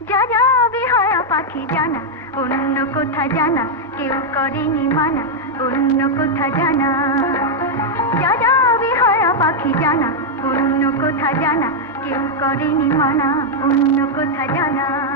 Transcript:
যা যাবে হয় পাখি জানা, অন্য কোথা জানা কেউ করেনি মানা, অন্য কোথা জানা। যা যাবে হয় পাখি জানা, অন্য কোথা জানা কেউ করেনি মানা, অন্য কোথা জানা।